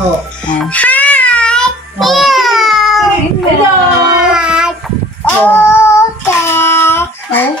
Oh. Hi! Hello! Okay.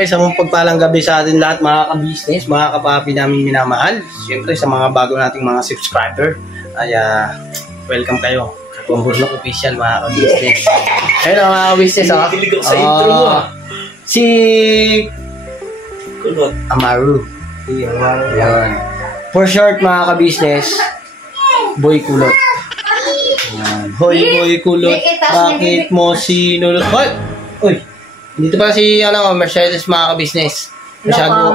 Isang pagpalang gabi sa atin lahat mga ka-business, mga kapapi namin minamahal. Siyempre sa mga bago nating mga subscriber, ay welcome kayo. Kakumburlok official mga ka-business. Hello mga ka-business. Sa intro mo si Kulot. Amaru. Yan. For short mga ka-business, Boy Kulot. Yan. Hoy Boy Kulot, bakit mo sinulot? Hoy! Uy! Dito pa si Mercedes mga ka-business. Masyado,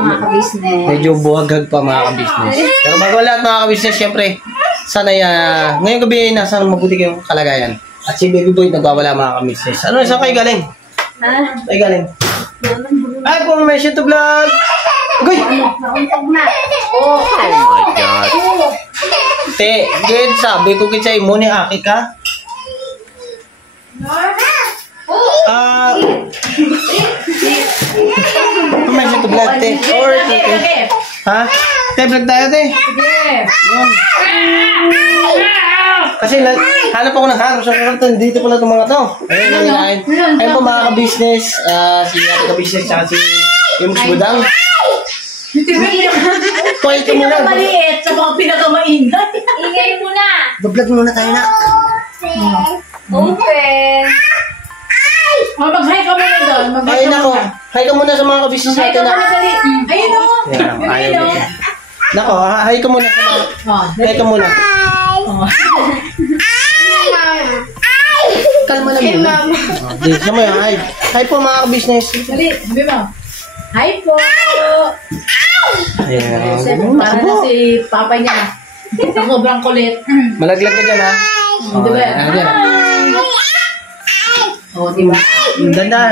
medyo buhagag pa mga ka-business. Pero bago lahat mga ka-business, syempre, sana ngayong gabi ay nasa mabuti kayong kalagayan. At si Baby Boy nagwawala mga ka-business. Ano, saan kayo galing? Ha? Kayo galing? Ay, formation to vlog! Uy! Oh my God. Te, good, sabi ko kitsa mo ni Aki ka. Formation to vlog, te. Or, te. Ha? Te, vlog tayo, te. Kasi hanap ako ng hanap. So, dito pala itong mga to. Ayun po mga ka-business. Si Ate ka-business at si Imus Budang. Kuhay ka muna. Maliit sa mga pinakamaingay. Ingay mo na. Bablog muna tayo na. Open. Mag-hi ka muna doon. Ay, nako. Hi ka muna sa mga ka-business Hi ka natin na. muna dali. Ayun o. Yan, ayaw mo. Nako, hi ka muna sa mga. Hi ka muna. Kalma na muna. Dito mo yan. Hi po mga ka-business. Dali, sabi mo. Hi po. Ayan. Para na si papa niya. Sobrang kulit. Malaglag ka dyan ha. Diba? Ayan. O, diba? Dandan.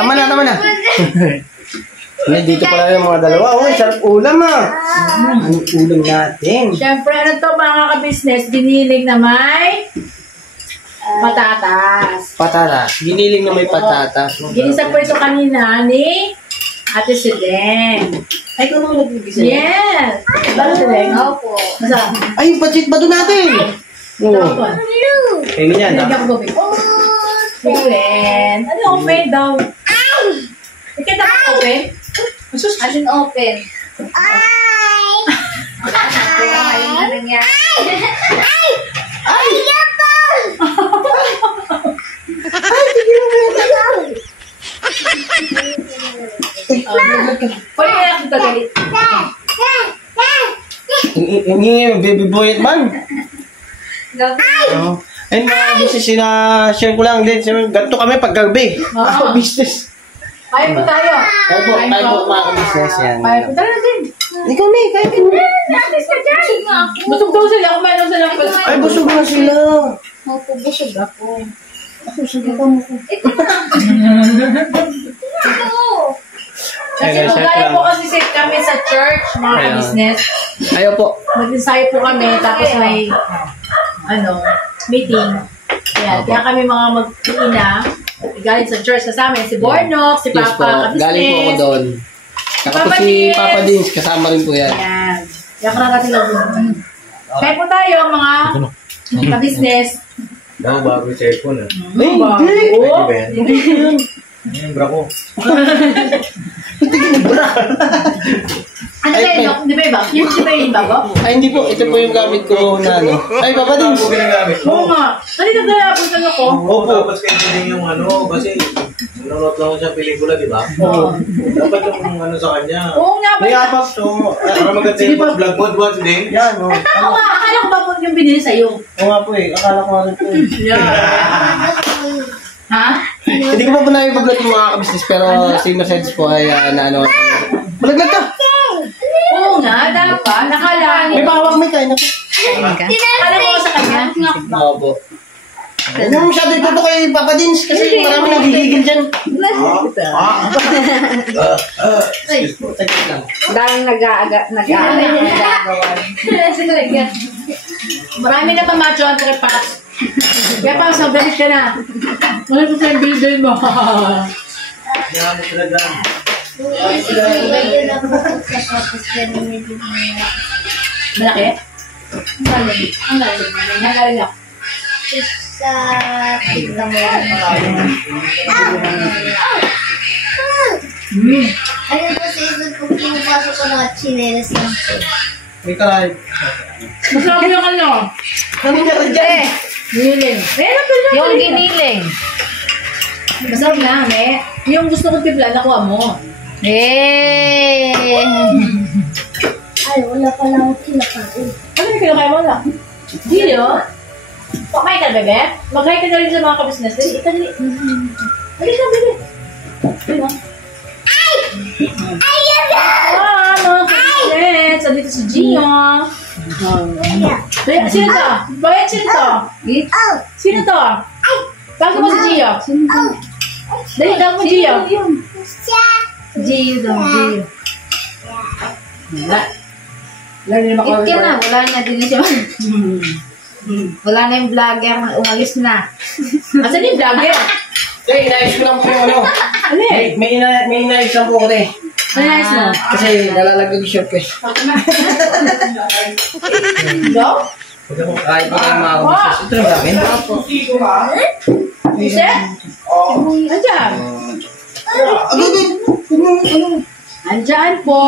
Tama na. Dito pala yung mga dalawa. Oh, sarap ulam Anong ulam natin? Siyempre, ano to mga ka-business? Giniling na may patatas. Patatas. Giniling na may patatas. Ginisa po ito kanina ni Ate Sileng. Ay, kung ano nagbibigay Yes! Ba, Sileng? Opo. Masa? Ay, budget ba doon natin? Ito ako. Kaya ganyan, Hindi ha? ako gawin. Open. Ano open daw? Ikita ka open? Alin open? Ay, ano nga? Pwede kaya kita galit. Hindi, baby boy at man. Gabi. Ayun mga business, share ko lang din. Ganito kami pag gabi. Ako, business. Kaya po tayo. Tayo po mga business yan. Kaya po tayo natin. Ikaw na, kaya ka na. Busog daw sila. Kumain daw sila. Ay, busog na sila. Opo, busog ako. Kasi magkaya po kasi kami sa church, mga ka-business. Ayaw po. Mag-ensayo po kami, tapos may, meeting. Ayan, kaya kami mga mag-ina, galing sa church kasama, si Bornok, si Yes po. Papa, ka-business. Galing po ako doon. Saka po Papa si Dins. Papa Dins, kasama rin po yan. Ayan. Kaya karang sila kaya po tayo, mga ka-business. Daw bago yung cellphone Ay, hindi. Oo. Yung bra ko. Ano ba yun? Di ba iba? Yung di ba yung bago? Ay, hindi po. Ito po yung gamit ko na ano. Ay, Papa Dins. Ano ginagamit Oo mo? nga. Kanina ba po sa ko? Oo, dapat kayo yung kasi nanonood lang ako sa pelikula, di ba? Oo. Dapat yung sa kanya. Oo nga ba? May apak to. Para maganda yung vlog mo, diba today? Yan, o. Ako nga, akala ko ba po yung binili sa'yo? Oo nga po eh. Akala ko nga rin po eh. Ha? Hindi ko pa po na-vlog yung mga ka-business pero si Mercedes po ay ano. Malaglag ka! Oo nga, dapat. Nakala. May pahawak, may kain ako. Akala ko sa kanya. Oo po. Huwag mo masyado ituto kay Papa Dins kasi marami nagigigil dyan. Daming nag-aagawan. Marami na pamacho ang tripas. Kaya pa, sa galit ka na. Ano ito sa builder mo? Yan mo sila dyan. Malaki? Ang galing. Ang galing ako. Sa tignan mo yan. Ayun po sa isip ko, pinapasok ko mga chinelas lang po. May karay. Masarap yung ano? Ano ka rin dyan? Giniling. Yung giniling. Masarap na, me. Yung gusto kong timpla, nakuha mo. Eh. Ay, wala pa lang ako kinakain. Ano yung kinakain mo lang? Dilo? Pakain ka, bebe? Mag-hi ka na rin sa mga kabisnes. Dali, dali. Dali ka, bebe. Dali mo. Mga kabisnes. Andito si Gio. Sino to? Bakit sino to? Sino to? Tawag mo si Gio. Dali, tawag mo Gio. Gio daw, Gio. Wala. Wala na naman Eat ka na, wala na din siya. Wala na yung vlogger, umalis na. Asan yung vlogger? Hey, inayos ko lang po yung ano. Ano eh? May inayos lang po ko eh. Ano nice mo? Kasi nalalagag yung short ko eh. Go? Kahit pa kayo mga kabisnes. Ito lang namin. Isa? Andyan. Andyan po.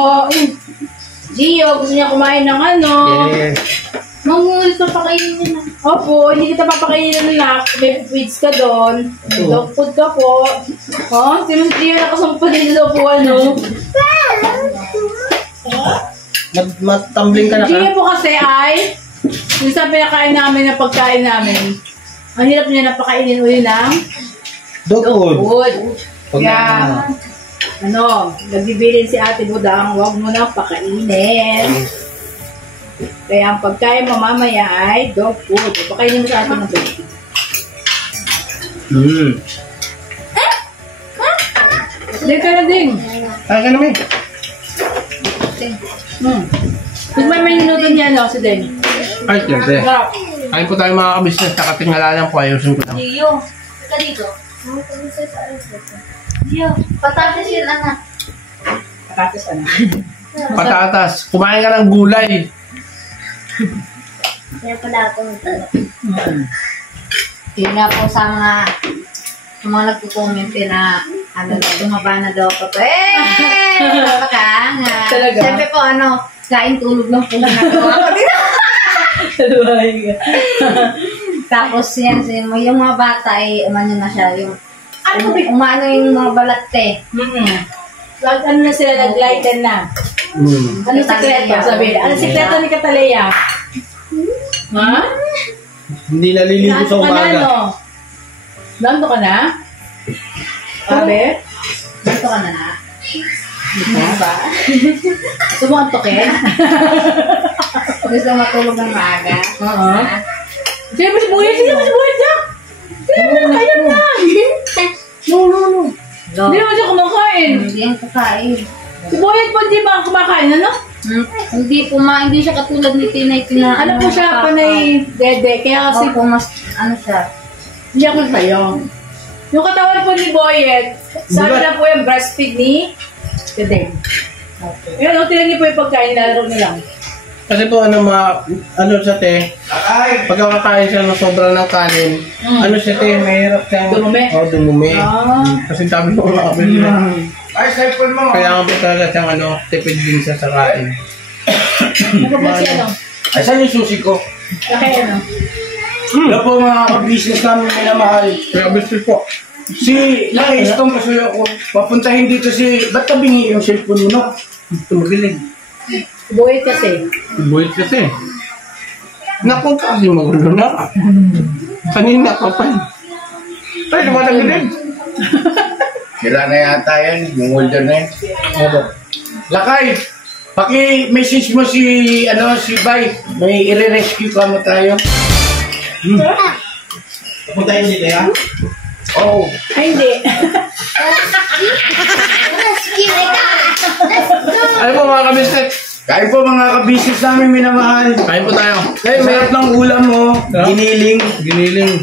Gio, gusto niya kumain ng ano. Yes. Mamuli pa pakainin na. Opo, hindi kita papakainin na. May feeds ka doon. Dog food ka po. Oh, si Miss Gio nakasampal din daw po ano. Matambling ka na ka? Gio po kasi ay yung sa pinakain namin na pagkain namin. Ang hirap niya napakainin uli ng Dog food. food. Pag Kaya, ano, nagbibilin si Ate Budang, huwag mo nang pakainin. Kaya ang pagkain mo mamaya ay dog food. Pakainin mo sa atin ng dog food. Hindi ka na ding. Kaya ka namin. May minuto niya, no, si Den. Ay, siyempre. Sarap. Kain po tayo mga kabisnes. Nakatingala lang po. Ayusin ko lang. Gio, ka dito. Gio, patatas yun, anak. Patatas ano? Patatas. Kumain ka ng gulay. Kaya pala ako yun nga po sa mga nagko-comment na ano, tumaba na daw ako. Napakaangat. Talaga? Siyempre po, kain tulog lang po nagawa ko dito. Tapos yan, yung mga bata ay umano na siya, yung umano yung mga balat eh. Ano na sila, nag-lighten na. Ano sikreto? Sabi, ano sikreto ni Cataleya? Ha? Hindi naliligo sa umaga. Nando ka na? Sabi? Dito ka na. Ano ba? Gusto mo antokin? Gusto matulog ng maaga. Oo. Sino mo si Buhay? Sino mo si Buhay dyan? Sino mo na? Ayun na! No. Hindi naman siya kumakain. Hindi yan kakain. Si Buhay po hindi ba kumakain, ano? Hindi siya katulad ni Tinay. Ano po siya, panay dede. Kaya kasi, Opo, mas ano siya. hindi ako sa'yo. Yung katawan po ni Boyet, sabi na po yung breastfeed ni Dede. Yan, tinan niyo po yung pagkain, lalaro niyo lang. Kasi po ano sa te, pagkakakain siya ng sobra ng kanin, ano siya te, mahirap siyang Dumumi? dumumi. Kasi sabi ko mga kapatid Ay, cellphone mo. kaya nga po talaga siyang tipid din siya sa kain. Ano po si ano? Ay, saan yung susi ko? Laki ano? Hello po mga ka-business namin minamahal. Kaya gusto po. Si Laris, itong kasuyo ko, papuntahin dito ba't ka bingi yung cellphone mo, no? Tumagilig. Boyet kasi. Buwit kasi. Naku, kasi magulo na. Kanina pa pa. Ay, lumalang din. Sila na yata yan, yung older na yan. Lakay, paki-message mo si Bay. May i-rescue ka mo tayo. Puntahin dito ya? Oo. Ay, hindi. Ano po mga kabisnes? Kain po mga kabisnes namin minamahal. Kain po tayo. Sarap ng ulam mo. Giniling. Giniling.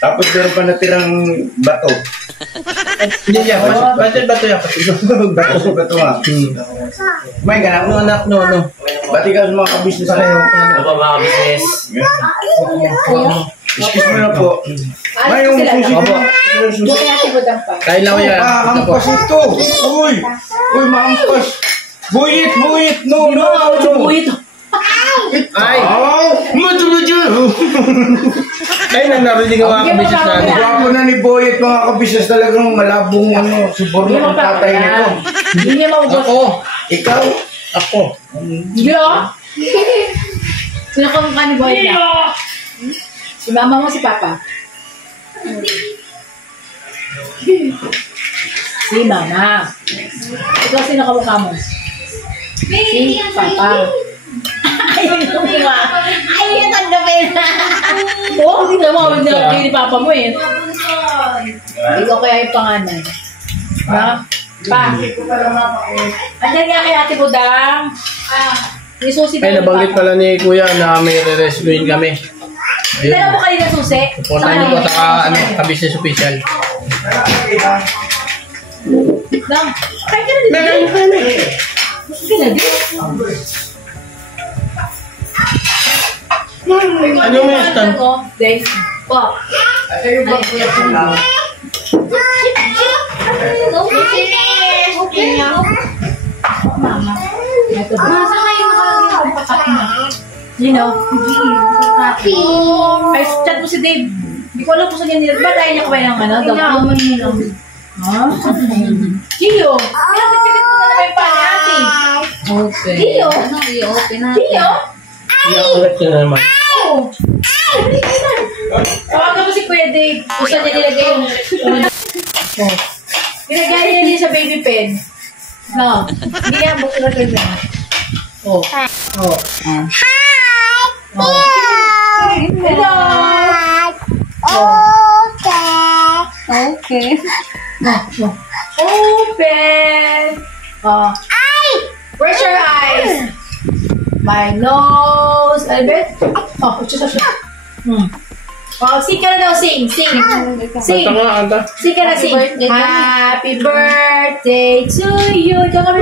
Tapos meron pa natirang bato. Hindi yan. Bato yan. Bato nga. Kumain ka na. Ano anak, no. Bati ka sa mga kabisnes tayo. Ano po mga kabisnes? Excuse mo na po. Ano May yung sila? susi Opo. Doon kaya si Budang pa. Kain lang yan. Mahampas ito. Uy, mahampas. Buhit. No. Ay! Oh, Ay, narinig ang mga kabisnes natin. Gwapo na ni Boyet mga kabisnes, talagang malabong subor na ang tatay nito. Hindi niya maubos. Ikaw? Ako. Hindi ah. Sino ka mukha ni Boy na? Si mama mo, si papa? Si mama. Ikaw, sino ka mukha mo? Si papa. Ayaw yung mukha. Ayaw yung tanggapin. Oo, hindi na mawag na ni papa mo eh. Ikaw kaya yung panganay. Ha? Pa. Andiyan nga kay Ate Budang. May susi Ay, daw ni nabanggit Papa. pala ni Kuya na may re-rescuein kami. Dala mo kayo ng susi? Puntahan niyo po sa kabisnes official. Dang. Kain ka na din. Kain ka na din. Ano mo yung stand? Thanks. Po. Mama. Ito ba? Masa kayo nakalagay? You know? Pin. Ay, chat mo si Dave. Hindi ko alam kung saan niya ba tayo niya kumain ng ano? Inaamon nyo. Ha? Kiyo. Pinagkakit mo na naman yung pan ate. Okay. Kiyo. Ano, i-open natin. Kiyo. Iyakulat ka na naman. Oo. Tawagan mo si Kuya Dave. Kung saan niya nilagay yung... Pinagay niya din sa baby pen. No. Hindi niya buksan na pen na. Oh. Oh. Hello. Okay. Open. Oh. Where's your eyes? My nose. Ano ba? Oh, siya. Oh, sing ka na daw, sing. Sing. Kanta nga, kanta. Sing ka na, sing. Happy birthday to you. Ikaw kami.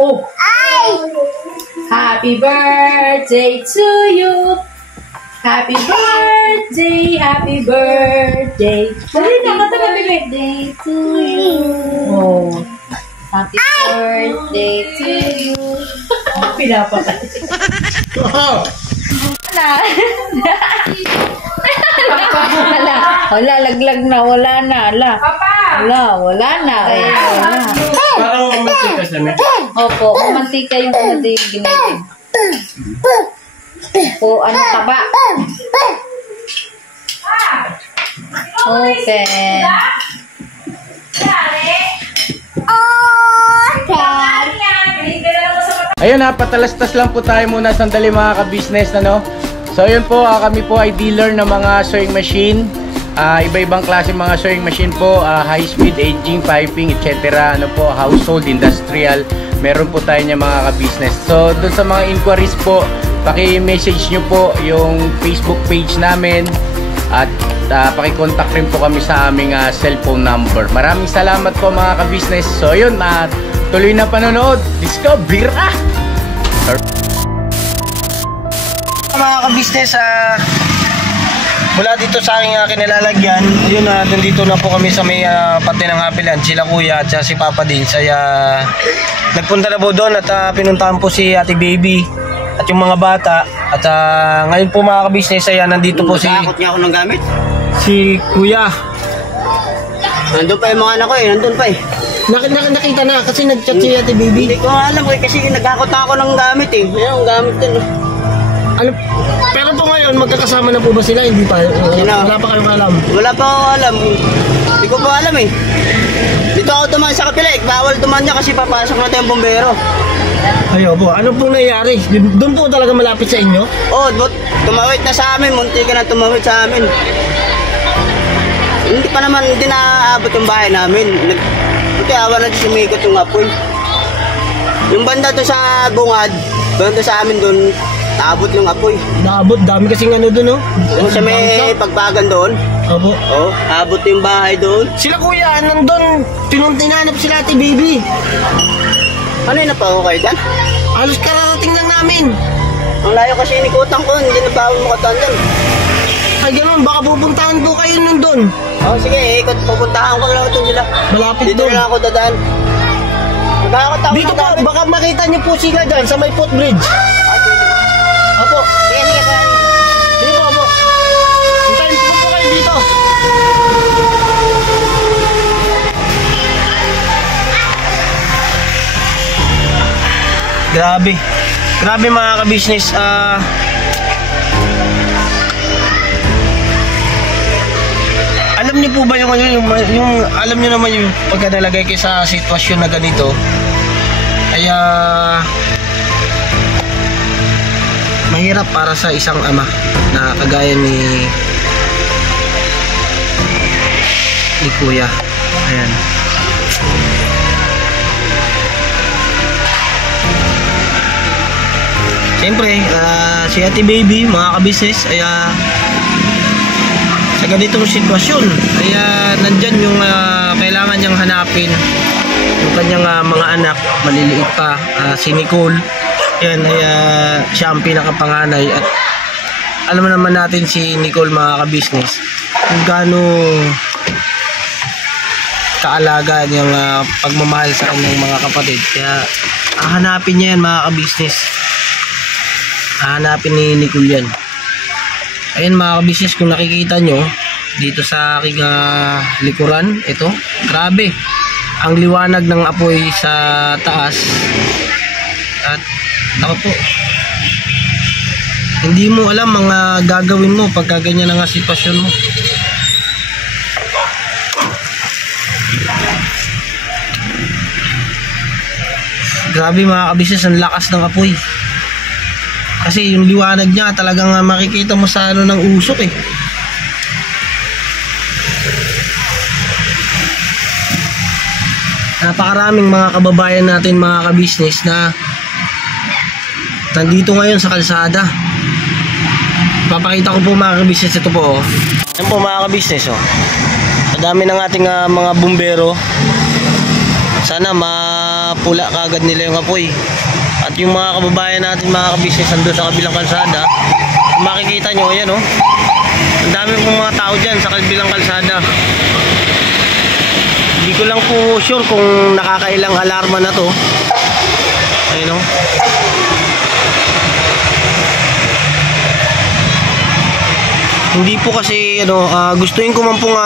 Oh. Happy birthday to you. Happy birthday, happy birthday. Dali na, kanta ka, bebe. Birthday to you. Oh. Happy birthday to you. Pinapatay. Wow! Wala, laglag na, wala na, ala. Wala na. Parang mamantikas namin. Opo, mantika yung pwede ginayin. O, ano taba? Open. Ayun ha, patalastas lang po tayo muna sandali mga ka-business, ano? So ayun po, kami po ay dealer ng mga sewing machine. Iba-ibang klase mga sewing machine po, high speed, aging, piping, etc. Ano po, household, industrial. Meron po tayo niya mga ka-business. So doon sa mga inquiries po, paki-message nyo po yung Facebook page namin. At paki-contact rin po kami sa aming cellphone number. Maraming salamat po mga ka-business. So ayun, tuloy na panonood. Let's go, bira! Mga ka-business, mula dito sa aking kinilalagyan, yun na, dito na po kami sa may pati ng Happy Land, sila kuya at si Papa din. Saya nagpunta na po doon at pinuntahan po si Ate Baby at yung mga bata. At ngayon po mga ka-business, nandito po si Nakakot niya ako ng gamit. Kuya. Nandun pa yung mga anak ko eh, nandun pa eh. Nakita na kasi nag-chat si Ate Baby. Hindi ko alam eh, kasi nagkakot na ako ng gamit eh. Ayun, ang gamit din. Ano, pero po ngayon, magkakasama na po ba sila? Hindi pa. Wala pa kayong alam. Wala pa ako alam. Hindi ko pa alam eh. Dito ako dumaan sa kapila eh. Bawal dumaan niya kasi papasok natin yung bombero. Ayo po, ano pong nangyari? Doon po talaga malapit sa inyo? Oh, tumawid na sa amin. Munti ka na tumawid sa amin. Hindi pa naman, hindi naaabot yung bahay namin. Buti awa na sumikot yung apoy. Yung banda to sa bungad, banda sa amin doon, naabot yung apoy. Naabot, dami kasing ano doon, no? Kung sa may pagbagan doon, Opo. oh, abot yung bahay doon. Sila kuya, nandun, tinanap sila ate baby. Ano yun na pa ako kayo dyan? Halos kararating lang namin. Ang layo kasi inikutan ko, hindi na ba ako makatan dyan. Ay ganun, baka pupuntahan po kayo nun doon. Oh, sige, ikot, pupuntahan ko lang ito sila. Malapit Dito doon. na lang ako dadaan. Magkakatakot Dito po, baka makita niyo po sila dyan sa may footbridge. Opo. Sige, sige, sige. Sige po, opo. Hintayin po kayo dito. Grabe. Grabe mga ka-business. Alam niyo po ba yung alam niyo naman yung pagka nalagay kayo sa sitwasyon na ganito, kaya mahirap para sa isang ama na kagaya ni Kuya. Ayan. Siyempre, si Ate Baby, mga ka-business, ay sa ganitong sitwasyon, kaya nandyan yung kailangan niyang hanapin yung kanyang mga anak, maliliit pa, si Nicole. Yan, ay siya ang pinakapanganay. At alam mo naman natin si Nicole, mga ka-business, kung gaano kaalaga niyang pagmamahal sa kanyang mga kapatid. Kaya hanapin niya yan, mga ka-business. Hanapin ni Nicole yan. Ayun mga ka-business, kung nakikita nyo dito sa aking likuran, ito, grabe ang liwanag ng apoy sa taas. At ako po, hindi mo alam mga gagawin mo pagka ganyan ang sitwasyon mo. Grabe mga ka-business, ang lakas ng apoy. Kasi yung liwanag niya talagang makikita mo sa ano ng usok eh. Napakaraming mga kababayan natin, mga ka-business, na nandito ngayon sa kalsada. Papakita ko po mga ka-business, ito po oh. Yan po mga ka-business oh. Madami ng ating mga bumbero. Sana mapula kagad nila yung apoy. At yung mga kababayan natin, mga ka-business, ando sa kabilang kalsada, makikita nyo, ayan oh, ang dami pong mga tao dyan sa kabilang kalsada. Hindi ko lang po sure kung nakakailang alarma na to. Ayun oh. Hindi po kasi ano, gustuin ko man pong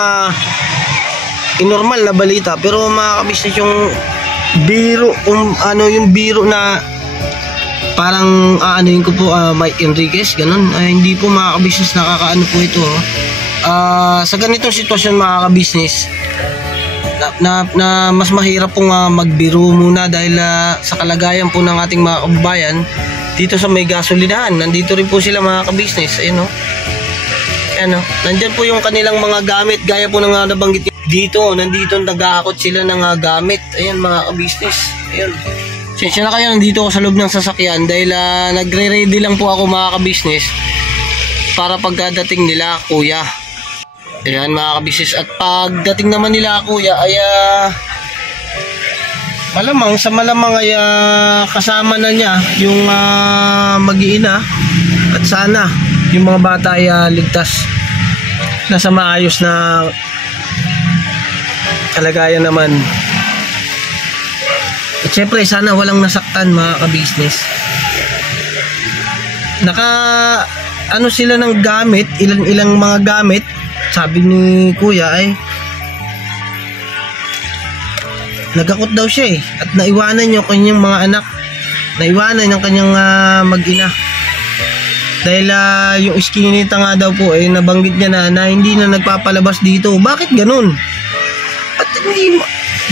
inormal na balita, pero mga ka-business, yung biro, yung biro na parang aanuhin ko po Mike Enriquez, ganun. Hindi po mga ka-business nakakaano po ito. Sa ganitong sitwasyon mga ka-business, na mas mahirap pong magbiro muna dahil sa kalagayan po ng ating mga kababayan dito sa may gasolinahan. Nandito rin po sila mga ka-business. Ayun o. Ayan o. Nandyan po yung kanilang mga gamit, gaya po ng nabanggit dito. Nandito nag-aakot sila ng gamit. Ayan mga ka-business. Ayan. Sensya na kayo, nandito ako sa loob ng sasakyan dahil nagre-ready lang po ako mga ka-business para pagdating nila kuya. Ayan mga ka-business, at pagdating naman nila kuya ay malamang ay kasama na niya yung mag-iina, at sana yung mga bata ay ligtas, nasa maayos na kalagayan naman. At syempre sana walang nasaktan mga ka-business. Ano sila ng gamit, ilang mga gamit, sabi ni kuya ay nagakot daw siya at naiwanan yung kanyang mga anak, naiwanan yung kanyang mag-ina dahil yung iskinita nga daw po nabanggit niya na hindi na nagpapalabas dito. Bakit ganun? At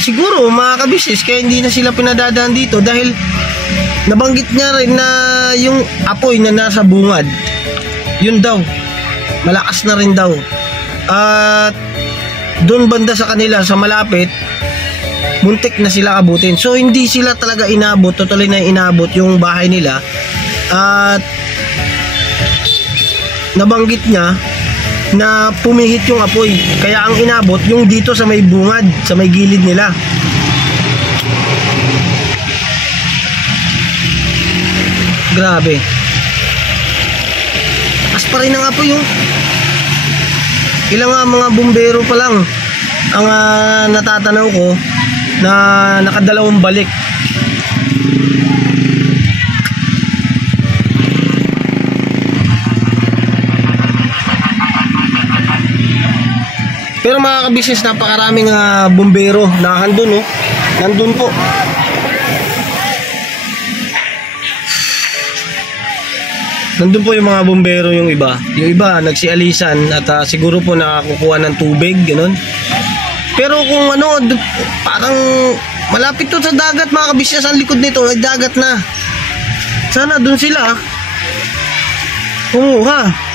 siguro mga kabisnes, kaya hindi na sila pinadadaan dito dahil nabanggit niya rin na yung apoy na nasa bungad, yun daw, malakas na rin daw. At doon banda sa kanila, sa malapit, muntik na sila abutin. So hindi sila talaga inabot, totally na inabot yung bahay nila. At nabanggit niya na pumihit yung apoy, kaya ang inabot yung dito sa may bungad, sa may gilid nila. Grabe, as pa rin ang apoy yung ilang mga bumbero pa lang ang natatanaw ko na nakadalawang balik. Pero mga kabisnes, napakaraming bumbero na handun, nandun po. Nandun po yung mga bumbero, yung iba. Yung iba nagsialisan at siguro po nakakukuha ng tubig, gano'n. Pero kung parang malapit to sa dagat mga kabisnes, ang likod nito, ay dagat na. Sana dun sila kumuha.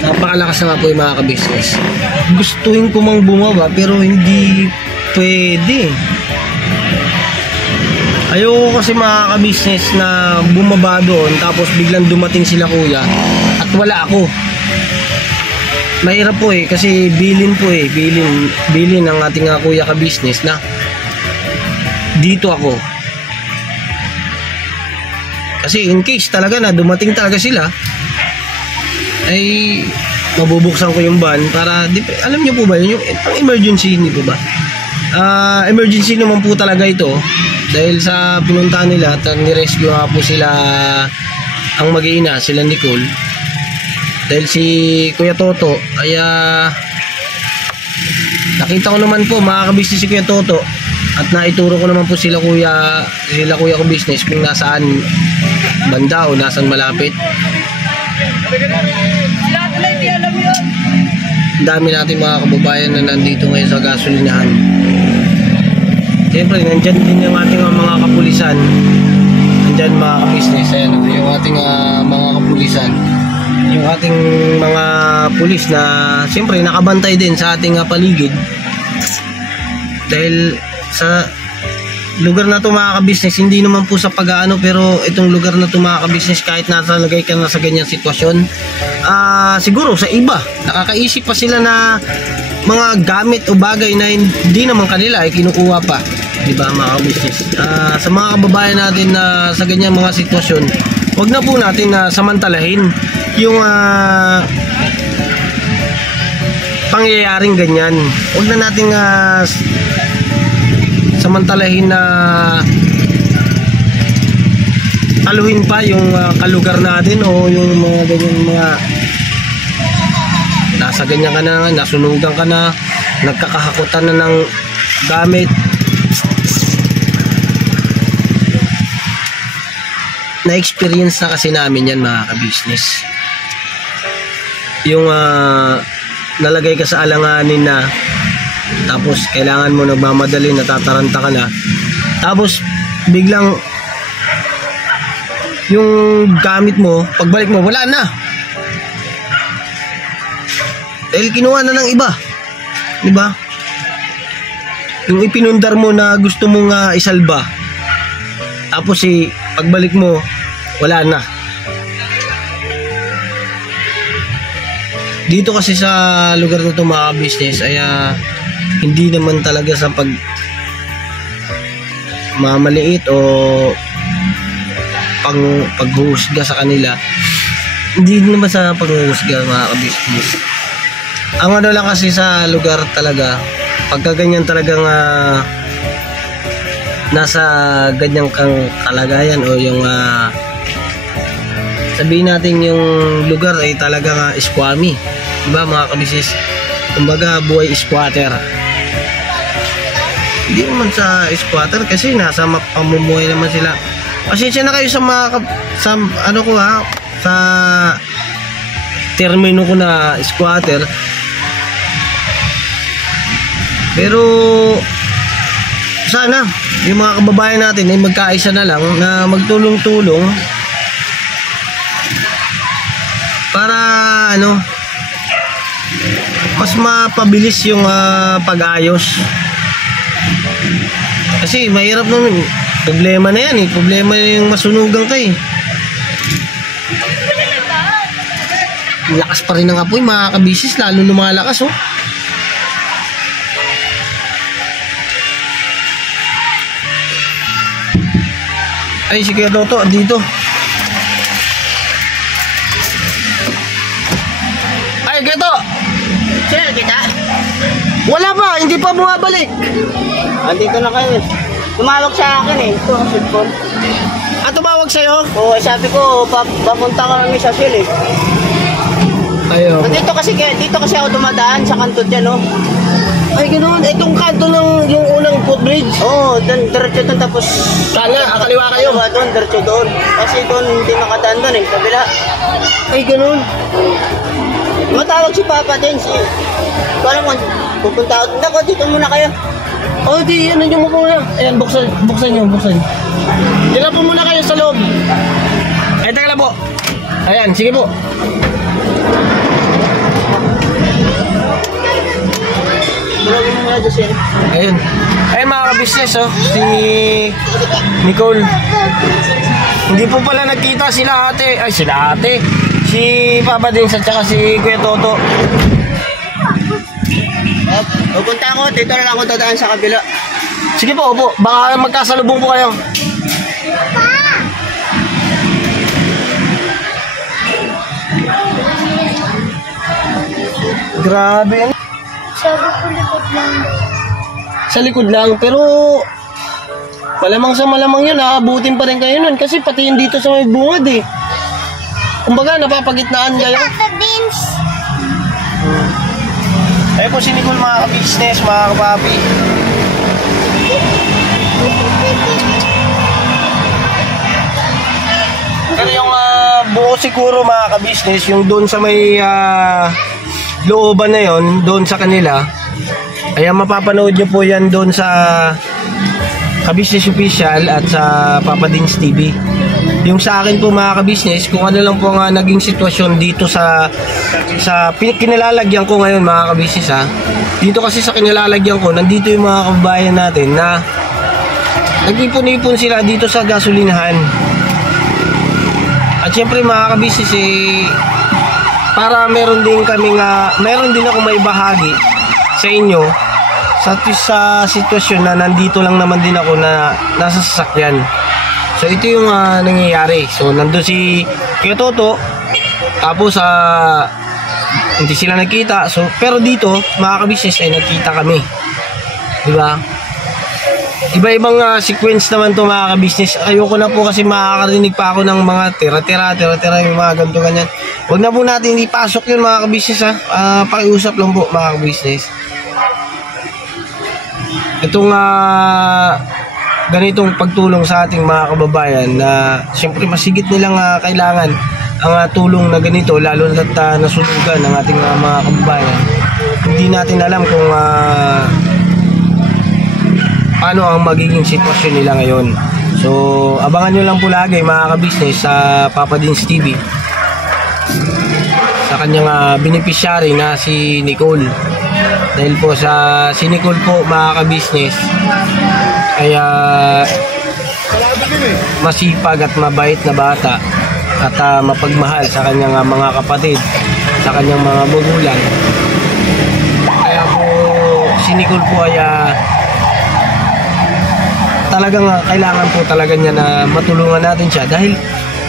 Napakalakas na nga po yung mga kabisnes. Gustuhin ko mang bumaba pero hindi pwede. Ayoko kasi mga kabisnes na bumaba doon tapos biglang dumating sila kuya at wala ako. Mahirap po kasi bilin po bilin ng ating kuya kabisnes na dito ako. Kasi in case talaga na dumating talaga sila, ay mabubuksan ko yung van para, alam niyo po ba yun, yung emergency, hindi po ba? Emergency naman po talaga ito dahil sa pinuntahan nila at nirescue nga po sila, ang mag-iina, sila Nicole, dahil si Kuya Toto ay nakita ko naman po mga kabisnes si Kuya Toto at naituro ko naman po sila kuya ko business kung nasaan banda o nasaan malapit. Dami natin mga kababayan na nandito ngayon sa gasolinahan. Siyempre nandyan din yung ating mga kapulisan. Nandyan mga ka-business, ayan, yung ating mga kapulisan, yung ating mga pulis na siyempre nakabantay din sa ating paligid. Dahil sa lugar na ito mga ka-business, hindi naman po sa pag-aano, pero itong lugar na ito mga ka-business, kahit nasalagay ka na sa ganyang sitwasyon, siguro sa iba nakakaisip pa sila na mga gamit o bagay na hindi naman kanila ay kinukuha pa, diba mga ka-business? Sa mga kababayan natin na sa ganyang mga sitwasyon, wag na po natin samantalahin yung pangyayaring ganyan. Wag na nating samantalahin na taluhin pa yung kalugar natin o yung mga ganyan, mga nasa ganyan ka na, nasunugan ka na, nagkakahakutan na ng gamit. Na-experience na kasi namin yan mga ka-business, yung nalagay ka sa alanganin na tapos kailangan mo nagmamadali, natataranta ka na, tapos biglang yung gamit mo, pagbalik mo wala na dahil kinuha na ng iba, diba? Yung ipinundar mo na gusto mong isalba, tapos pagbalik mo wala na. Dito kasi sa lugar na ito mga business ay hindi naman talaga sa mamaliit o paghuhusga sa kanila, hindi naman sa paghuhusga mga ka-business. Ang ano lang kasi sa lugar talaga, pagka ganyan talagang nasa ganyang kang kalagayan o yung sabihin natin yung lugar ay talagang squammy, diba mga ka-business? Kumbaga buhay squatter. Hindi naman sa squatter kasi nasa pamumuhay naman sila. Pasensya na kayo sa mga sa ano ko ha, sa termino ko na squatter. Pero sana yung mga kababayan natin ay magkaisa na lang na magtulong-tulong para ano mas mapabilis yung pag-ayos. Kasi mahirap naman, problema na yan problema yung masunugan ka Lakas pa rin ng apoy mga kabisis, lalo lumalakas Ay, si Kuya Toto, dito. Ay, Kuya Toto! Sir, kita? Wala pa, hindi pa bumabalik. Andito na kayo eh. Tumawag sa akin eh. Ito ang cellphone. Tumawag sa'yo? Oo, sabi ko, papunta ka kami sa Shell eh. Ayo. Dito kasi ako dumadaan sa kanto dyan, Ay, ganoon. Itong kanto ng yung unang footbridge. Oo, diretso doon tapos... Sana, kaliwa kayo. Kaliwa doon, diretso doon. Kasi doon hindi makadaan doon eh, kabila. Ay, ganoon. Matawag si Papa din, parang pupunta ako. Nako, dito muna kayo. Di, ano yung mo muna. Ayan, buksan nyo. Dila po muna kayo sa loob. Ay, teka lang po. Ayan, sige po. Tulogin mo muna doon, sir. Ayun. Ayun mga ka-business, si Nicole. Hindi po pala nagkita sila ate. Si Papa din at saka si Kuya Toto. Pupunta ako, dito na lang ako dadaan sa kabila. Sige po, opo. Baka magkasalubong po kayo. Grabe. Sabi ko likod lang. Sa likod lang, pero malamang sa malamang yun, aabutin pa rin kayo nun. Kasi pati yun dito sa may bungad Kumbaga, napapagitnaan kayo. Tata Dins. Ayun po si Nicole mga ka-business, mga kapapi. Pero yung buo siguro mga ka-business, yung doon sa may looban na yon, doon sa kanila, ay mapapanood nyo po yan doon sa Ka-Business Official at sa Papa Dins TV. Yung sa akin po mga ka-business, kung ano lang po nga naging sitwasyon dito sa kinalalagyan ko ngayon mga ka-business dito kasi sa kinalalagyan ko, nandito yung mga kababayan natin na nag-ipon-ipon sila dito sa gasolinahan. At syempre mga ka-business para meron din ako may bahagi sa inyo sa sitwasyon na nandito lang naman din ako na nasa sasakyan. So ito yung nangyayari. So nandun si Kuya Toto, tapos hindi sila nagkita. So pero dito mga ka-business ay nagkita kami. Di ba? Iba-ibang sequence naman to mga ka-business. Ayoko na po kasi makakarinig pa ako ng mga tira-tira yung mga ganito ganyan. Huwag na po natin ipasok yun mga ka-business pakiusap lang po mga ka-business. Itong ganitong pagtulong sa ating mga kababayan na siyempre masigit nilang kailangan ang tulong na ganito, lalo na't nasunugan ng ating mga kababayan. Hindi natin alam kung paano ang magiging sitwasyon nila ngayon. So abangan nyo lang po lagi mga ka-business sa Papa Dins TV, sa kanyang beneficiary na si Nicole. Dahil po si Nicole po mga ka-business kaya masipag at mabait na bata at mapagmahal sa kanyang mga kapatid, sa kanyang mga magulang. Kaya po si Nicole po ay talagang kailangan po talaga niya na matulungan natin siya dahil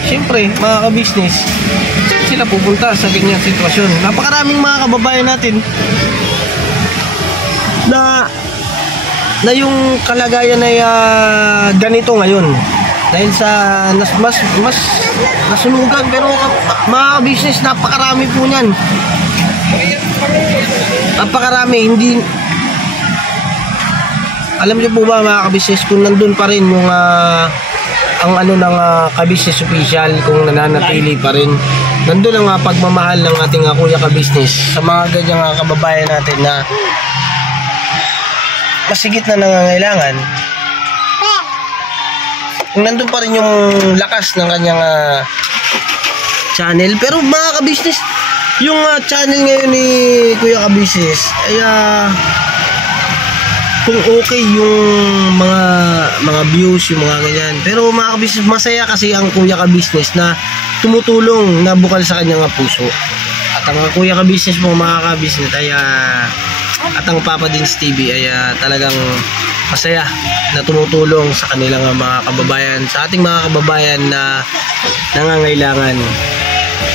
siyempre mga ka-business sila pupunta sa ganyang sitwasyon. Napakaraming mga kababayan natin na yung kalagayan ay ganito ngayon dahil sa mas nasunugan. Pero mga business, napakarami po niyan, napakarami. Hindi alam niyo po ba mga kabisnes, kung nandun pa rin yung ang ano ng kabisnes official, kung nananatili pa rin, nandun ang pagmamahal ng ating kuya kabisnes sa mga ganyang kababayan natin na masigit na nangangailangan. Kung nandun pa rin yung lakas ng kanyang channel. Pero mga kabisnes, yung channel ngayon ni Kuya Kabisnes ay kung okay yung mga views, yung mga ganyan. Pero mga kabisnes, masaya kasi ang Kuya Kabisnes na tumutulong na bukal sa kanyang puso. At ang Kuya Kabisnes mo mga kabisnes ay at ang Papa Dins TV ay talagang masaya na tumutulong sa kanilang mga kababayan, sa ating mga kababayan na nangangailangan.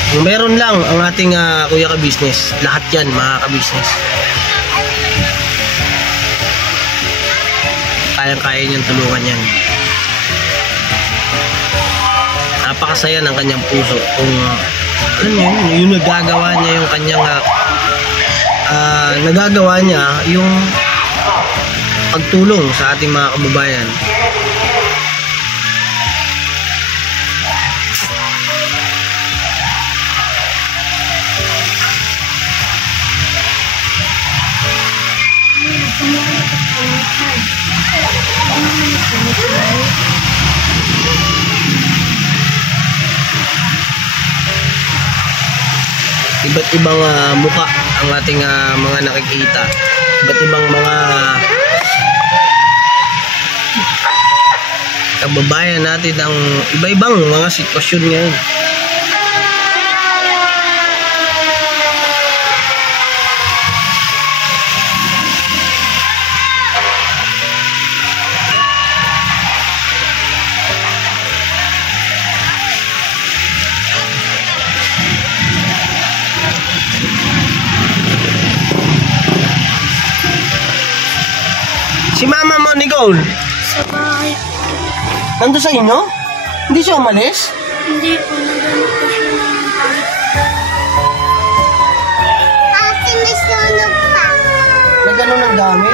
Kung meron lang ang ating Kuya Kabisnes, lahat yan mga kabisnes. Kayang-kaya niyang tulungan yan. Napakasaya ng kanyang puso kung alam niyo yung nagagawa niya yung kanyang nagagawa niya yung pagtulong sa ating mga kababayan. Iba't ibang muka ang ating mga nakikita. Iba't ibang mga kababayan natin ang iba-ibang mga sitwasyon ngayon. Si mama mo, Nicole? Sa bahay. Nandun sa inyo? Hindi siya umalis? Hindi po, nagano po siya ng bahay. Ate, may sunog pa. Nagano ng gamit?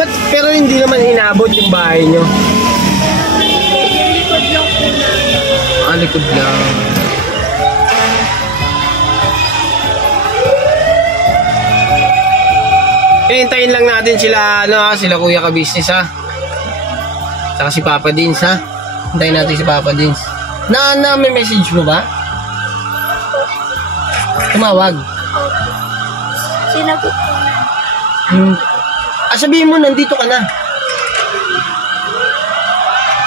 Ba't pero hindi naman inabot yung bahay nyo? Likod lang po na. Likod lang. Hintayin lang natin sila, sila Kuya Kabisnes Saka si Papa Dins Hintayin natin si Papa Dins. May message mo ba? Tumawag. Sinagot ko na. Sabihin mo nandito ka na.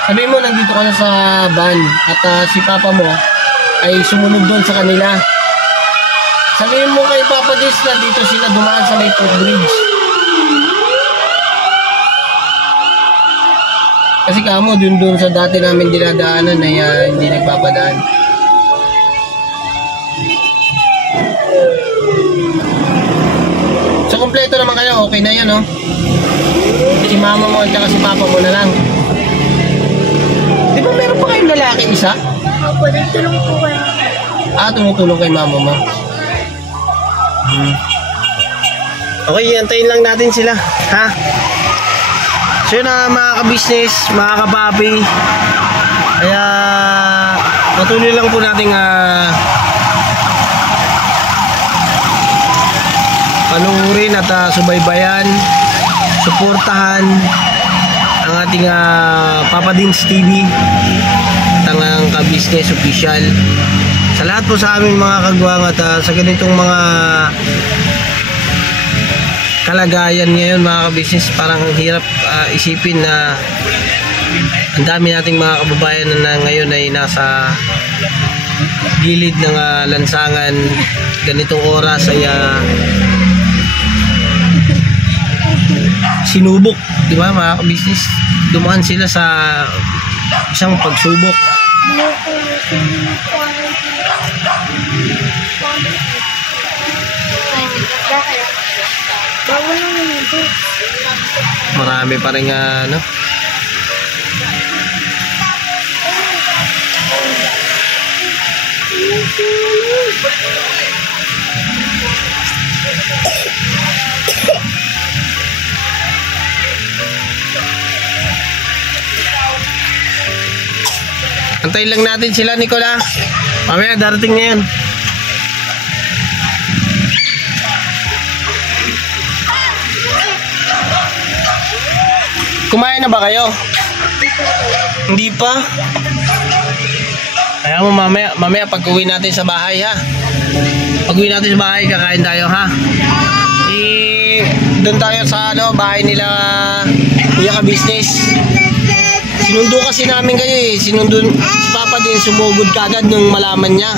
Sabihin mo nandito ka na sa van at si Papa mo ay sumunod doon sa kanila. Sabihin mo kay Papa Dins na dito sila dumaan sa may footbridge. Kasi kamo dun sa dati namin dinadaanan ay hindi nagpapadaan. So kompleto naman kayo, okay na yun, no? Si mama mo at si papa mo na lang. Di ba meron pa kayong lalaki isa? Opo, nagtulong po kayo. Tumutulong kay mama mo. Okay, antayin lang natin sila, ha? So yun mga kabisnes, mga kapapi, kaya patuloy lang po nating panuorin at subaybayan, suportahan ang ating Papa Dins TV at ang Kabisnes Official. Sa lahat po sa aming mga kagwang at sa ganitong mga kalagayan ngayon mga kabisnes, parang hirap isipin na ang dami nating mga kababayan na ngayon ay nasa gilid ng lansangan. Ganitong oras ay sinubok, di ba mga kabisnes? Dumaan sila sa isang pagsubok. Marami pa rin Antayin lang natin sila, Nicola. Mamaya, darating na yan. Kumain na ba kayo? Hindi pa? Kaya mo mamaya pag-uwi natin sa bahay, ha? Pag-uwi natin sa bahay, kakain tayo, ha? Doon tayo sa bahay nila Kuya Ka-Business. Sinundo kasi namin kayo eh. Sinundo si Papa din, sumugod kagad nung malaman niya.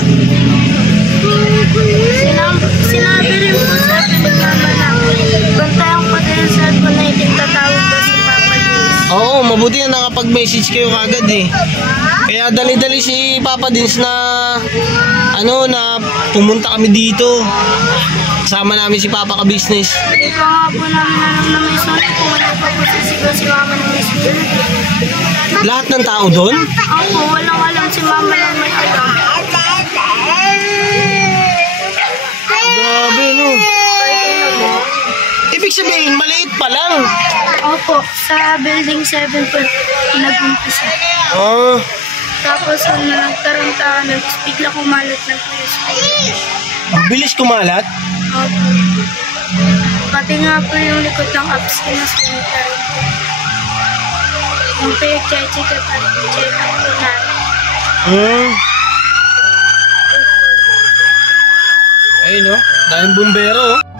Sinabi rin po sa akin ng mama namin. Bantayan ko din sa cellphone na hindi tatawag daw si Papa Dins. Oo, mabuti na nakapag-message kayo kagad eh. Kaya dali-dali si Papa Dins na na pumunta kami dito. Kasama namin si Papa Ka-Business. Hindi pa nga po namin alam na may solo kung wala pa po sisigaw si Mama na may solo. Lahat ng tao doon? Opo, walang alam si Mama lang may alam. Grabe, no? Ibig sabihin, maliit pa lang. Opo, sa building 7 po nag-umpisa. Ah, Tapos nagkaroon tayo, bigla kumalat ng pulis. ang bilis kumalat. Opo. Pati nga po yung likod ng apps kinasunita rin po. Yung check up po namin. Ayun, no? Daming bumbero, oh.